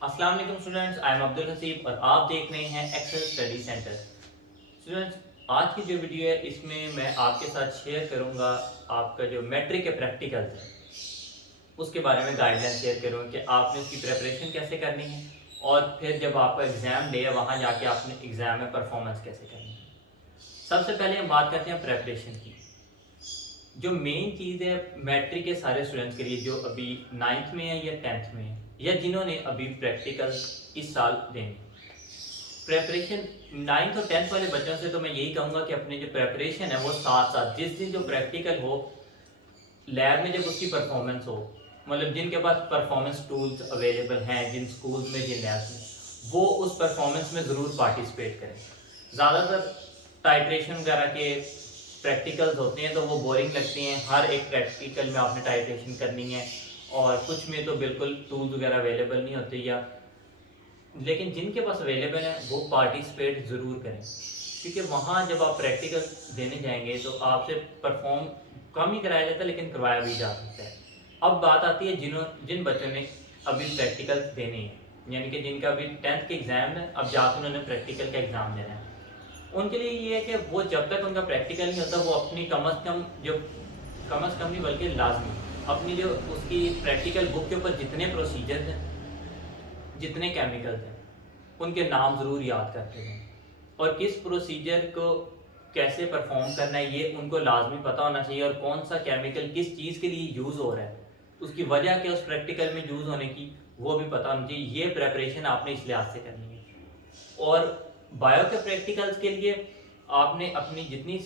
अस्सलाम वालेकुम students, I am Abdul Haseeb और आप देख रहे हैं एक्सेल स्टडी सेंटर। स्टूडेंट्स, आज की जो वीडियो है इसमें मैं आपके साथ शेयर करूंगा आपका जो मैट्रिक के प्रैक्टिकल्स है उसके बारे में गाइडलाइन शेयर करूँगा कि आपने उसकी प्रिपरेशन कैसे करनी है और फिर जब आपका एग्ज़ाम डे है वहाँ जाके आपने एग्ज़ाम में परफॉर्मेंस कैसे करनी है। सबसे पहले हम बात करते हैं प्रेपरेशन की। जो मेन चीज़ है मैट्रिक के सारे स्टूडेंट्स के लिए जो अभी 9th में है या 10th में है या जिन्होंने अभी प्रैक्टिकल इस साल देंगे, प्रेपरेशन 9th और 10th वाले बच्चों से तो मैं यही कहूँगा कि अपनी जो प्रेपरेशन है वो साथ साथ जिस दिन जो प्रैक्टिकल हो लैब में जब उसकी परफॉर्मेंस हो, मतलब जिनके पास परफॉर्मेंस टूल्स अवेलेबल हैं जिन स्कूल्स में जिन लैब्स में, वो उस परफॉर्मेंस में ज़रूर पार्टिसिपेट करें। ज़्यादातर टाइट्रेशन वगैरह के प्रैक्टिकल्स होते हैं तो वो बोरिंग लगती हैं। हर एक प्रैक्टिकल में आपने टाइट्रेशन करनी है और कुछ में तो बिल्कुल टूल्स वगैरह अवेलेबल नहीं होते, या लेकिन जिनके पास अवेलेबल है वो पार्टिसिपेट ज़रूर करें, क्योंकि वहाँ जब आप प्रैक्टिकल देने जाएंगे तो आपसे परफॉर्म कम ही कराया जाता है लेकिन करवाया भी जा सकता है। अब बात आती है जिन बच्चों ने अभी प्रैक्टिकल देने हैं, यानी कि जिनका अभी 10th के एग्ज़ाम है, अब जाकर उन्होंने प्रैक्टिकल का एग्ज़ाम देना है। उनके लिए ये है कि वो जब तक उनका प्रैक्टिकल नहीं होता वो अपनी कम अज़ कम नहीं बल्कि लाजमी अपनी जो उसकी प्रैक्टिकल बुक के ऊपर जितने प्रोसीजर्स हैं, जितने केमिकल्स हैं, उनके नाम ज़रूर याद करते हैं और किस प्रोसीजर को कैसे परफॉर्म करना है ये उनको लाजमी पता होना चाहिए, और कौन सा केमिकल किस चीज़ के लिए यूज़ हो रहा है, उसकी वजह क्या उस प्रैक्टिकल में यूज़ होने की वो भी पता होना चाहिए। ये प्रेपरेशन आपने इस लिहाज से करनी है। और बायो के प्रैक्टिकल्स के लिए आपने अपनी जितनी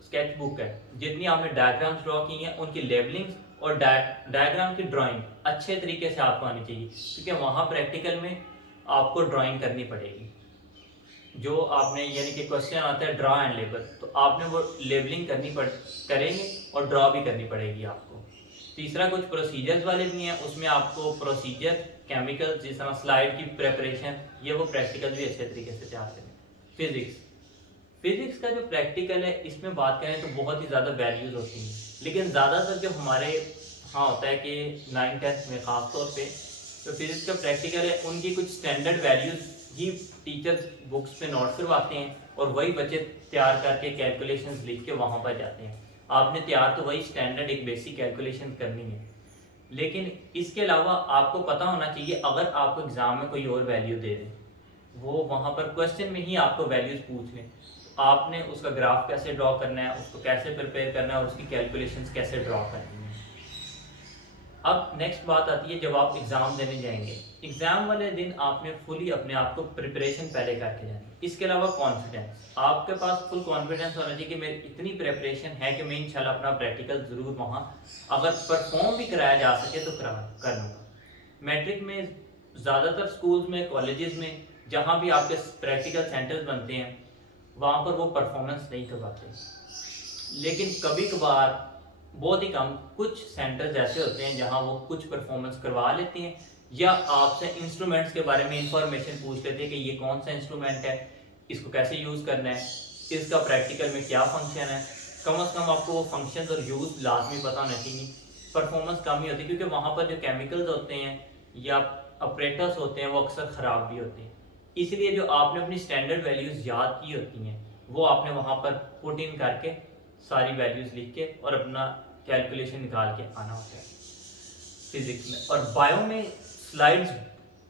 स्केच बुक है, जितनी आपने डायग्राम्स ड्रॉ की हैं, उनकी लेबलिंग्स और डायग्राम की ड्राइंग अच्छे तरीके से आपको आनी चाहिए, क्योंकि वहाँ प्रैक्टिकल में आपको ड्राइंग करनी पड़ेगी। जो आपने यानी कि क्वेश्चन आता है ड्रा एंड लेबल, तो आपने वो लेबलिंग करेंगे और ड्रा भी करनी पड़ेगी आपको। तीसरा कुछ प्रोसीजर्स वाले भी हैं, उसमें आपको प्रोसीजर केमिकल जिस तरह स्लाइड की प्रेपरेशन ये वो प्रैक्टिकल भी अच्छे तरीके से तैयार करें। फिजिक्स का जो प्रैक्टिकल है इसमें बात करें तो बहुत ही ज़्यादा वैल्यूज़ होती हैं, लेकिन ज़्यादातर जो हमारे हाँ होता है कि 9th-10th में ख़ास तौर पे तो फिजिक्स का प्रैक्टिकल है, उनकी कुछ स्टैंडर्ड वैल्यूज़ ही टीचर्स बुक्स पे नोट करवाते हैं और वही बच्चे तैयार करके कैलकुलेशंस लिख के वहाँ पर जाते हैं। आपने तैयार तो वही स्टैंडर्ड एक बेसिक कैलकुलेशन करनी है, लेकिन इसके अलावा आपको पता होना चाहिए अगर आपको एग्ज़ाम में कोई और वैल्यू दे दें, वो वहाँ पर क्वेश्चन में ही आपको वैल्यूज़ पूछ लें, तो आपने उसका ग्राफ कैसे ड्रॉ करना है, उसको कैसे प्रिपेयर करना है और उसकी कैलकुलेशंस कैसे ड्रॉ करनी है। अब नेक्स्ट बात आती है जब आप एग्ज़ाम देने जाएंगे, एग्ज़ाम वाले दिन आपने फुली अपने आप को प्रिपरेशन पहले करके जाना है। इसके अलावा कॉन्फिडेंस, आपके पास फुल कॉन्फिडेंस होना चाहिए कि मेरी इतनी प्रिपरेशन है कि मैं इंशाल्लाह अपना प्रैक्टिकल ज़रूर वहाँ अगर परफॉर्म भी कराया जा सके तो कर लूँगा। मैट्रिक में ज़्यादातर स्कूल्स में कॉलेजेस में जहाँ भी आपके प्रैक्टिकल सेंटर्स बनते हैं वहाँ पर वो परफॉर्मेंस नहीं करवाते, लेकिन कभी कभार बहुत ही कम कुछ सेंटर्स ऐसे होते हैं जहां वो कुछ परफॉर्मेंस करवा लेते हैं या आपसे इंस्ट्रूमेंट्स के बारे में इंफॉर्मेशन पूछ लेते हैं कि ये कौन सा इंस्ट्रूमेंट है, इसको कैसे यूज़ करना है, इसका प्रैक्टिकल में क्या फंक्शन है। कम से कम आपको वो फंक्शन और यूज़ लाजमी पता होना चाहिए। परफॉर्मेंस कम ही होती है क्योंकि वहाँ पर जो केमिकल्स होते हैं या ऑपरेटर्स होते हैं वो अक्सर ख़राब भी होते हैं, इसलिए जो आपने अपनी स्टैंडर्ड वैल्यूज़ याद की होती हैं वो आपने वहाँ पर पुट इन करके सारी वैल्यूज़ लिख के और अपना कैलकुलेशन निकाल के आना होता है फिजिक्स में। और बायो में स्लाइड्स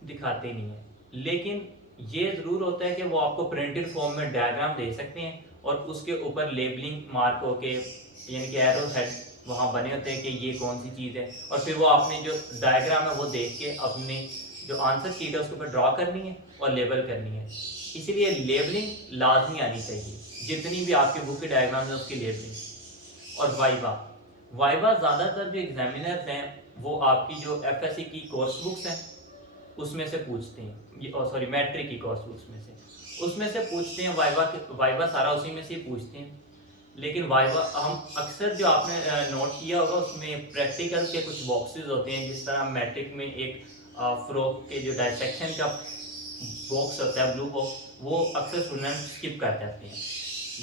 दिखाते नहीं हैं, लेकिन ये ज़रूर होता है कि वो आपको प्रिंटेड फॉर्म में डायग्राम दे सकते हैं और उसके ऊपर लेबलिंग मार्क होके यानी कि एरो हेड वहाँ बने होते हैं कि ये कौन सी चीज़ है, और फिर वो आपने जो डायग्राम है वो देख के अपने जो आंसर शीट है उसके ऊपर ड्रॉ करनी है और लेबल करनी है। इसीलिए लेबलिंग लाजमी आनी चाहिए, जितनी भी आपकी बुक की डायग्राम है उसकी लेबलिंग। और वाइवा वाइवा ज़्यादातर जो एग्जामिनर्स हैं वो आपकी जो एफएससी की कोर्स बुक्स हैं उसमें से पूछते हैं, ये सॉरी मैट्रिक की कोर्स बुक्स में से उसमें से पूछते हैं। वाइवा सारा उसी में से ही पूछते हैं, लेकिन वाइवा हम अक्सर जो आपने नोट किया होगा उसमें प्रैक्टिकल्स के कुछ बॉक्सेस होते हैं, जिस तरह मैट्रिक में एक फ्रॉक के जो डायसेक्शन का बॉक्स होता है ब्लू बॉक्स, वो अक्सर स्टूडेंट स्किप कर जाते हैं।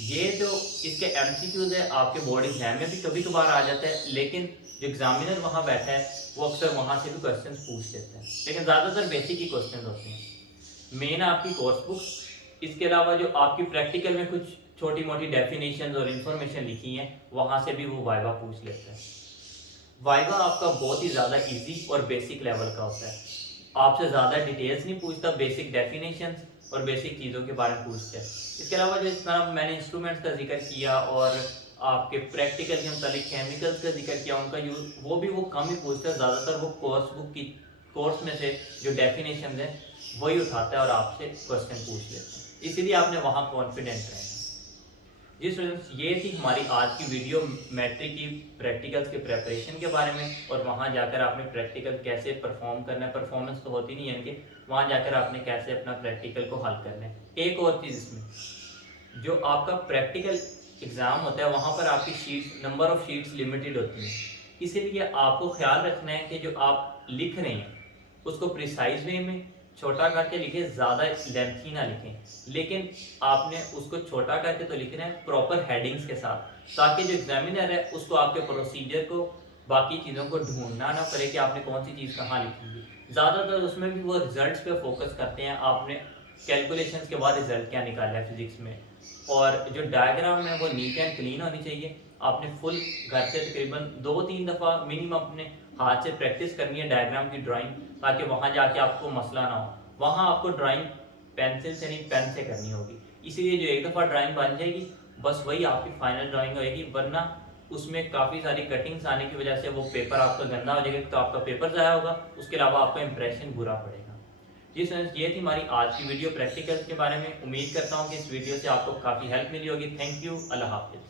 ये जो इसके एमसीक्यूज है आपके बोर्ड एग्जाम में भी कभी कभार आ जाता है, लेकिन जो एग्जामिनर वहाँ बैठा है वो अक्सर वहाँ से भी क्वेश्चन पूछ लेते हैं, लेकिन ज़्यादातर बेसिक ही क्वेश्चन होते हैं। मेन आपकी कोर्स बुक, इसके अलावा जो आपकी प्रैक्टिकल में कुछ छोटी मोटी डेफिनेशन और इन्फॉर्मेशन लिखी हैं वहाँ से भी वो वाइवा पूछ लेते हैं। वाइवा आपका बहुत ही ज़्यादा इजी और बेसिक लेवल का होता है, आपसे ज़्यादा डिटेल्स नहीं पूछता, बेसिक डेफिनेशंस और बेसिक चीज़ों के बारे में पूछते हैं। इसके अलावा जो इस तरह मैंने इंस्ट्रूमेंट्स का जिक्र किया और आपके प्रैक्टिकल के मतलब केमिकल्स का जिक्र किया, उनका यूज़ वो कम ही पूछता है, ज़्यादातर वो कोर्स बुक की कोर्स में से जो डेफिनेशन है वही उठाता है और आपसे क्वेश्चन पूछ लेता है, इसीलिए आपने वहाँ कॉन्फिडेंट रहना। जी स्टूडेंट्स, ये थी हमारी आज की वीडियो मैट्रिक की प्रैक्टिकल्स के प्रेपरेशन के बारे में, और वहाँ जाकर आपने प्रैक्टिकल कैसे परफॉर्म करना है, परफॉर्मेंस तो होती नहीं है इनके, वहाँ जाकर आपने कैसे अपना प्रैक्टिकल को हल करना है। एक और चीज़ इसमें, जो आपका प्रैक्टिकल एग्ज़ाम होता है वहाँ पर आपकी sheets, number of sheets limited होती हैं, इसीलिए आपको ख्याल रखना है कि जो आप लिख रहे हैं उसको प्रिसाइज वे में छोटा करके लिखें, ज़्यादा लेंथी ना लिखें, लेकिन आपने उसको छोटा करके तो लिखना है प्रॉपर हेडिंग्स के साथ, ताकि जो एग्जामिनर है उसको आपके प्रोसीजर को, बाकी चीज़ों को ढूंढना ना पड़े कि आपने कौन सी चीज़ कहाँ लिखी है। ज़्यादातर उसमें भी वो रिजल्ट्स पे फोकस करते हैं, आपने कैलकुलेशंस के बाद रिजल्ट क्या निकाला है फिजिक्स में, और जो डायग्राम है वो नीट एंड क्लीन होनी चाहिए। आपने फुल घर से तकरीबन 2-3 दफ़ा मिनिमम अपने हाथ से प्रैक्टिस करनी है डायग्राम की ड्राइंग, ताकि वहाँ जाके आपको मसला ना हो। वहाँ आपको ड्राइंग पेंसिल से नहीं पेन से करनी होगी, इसीलिए जो एक दफ़ा ड्राइंग बन जाएगी बस वही आपकी फाइनल ड्राइंग होएगी, वरना उसमें काफ़ी सारी कटिंग्स आने की वजह से वो पेपर आपका गंदा हो जाएगा, तो आपका पेपर ज़ाया होगा, उसके अलावा आपका इंप्रेशन बुरा पड़ेगा। जी फ्रेंड्स, ये थी हमारी आज की वीडियो प्रैक्टिकल्स के बारे में। उम्मीद करता हूँ कि इस वीडियो से आपको काफ़ी हेल्प मिली होगी। थैंक यू, अल्लाह हाफिज़।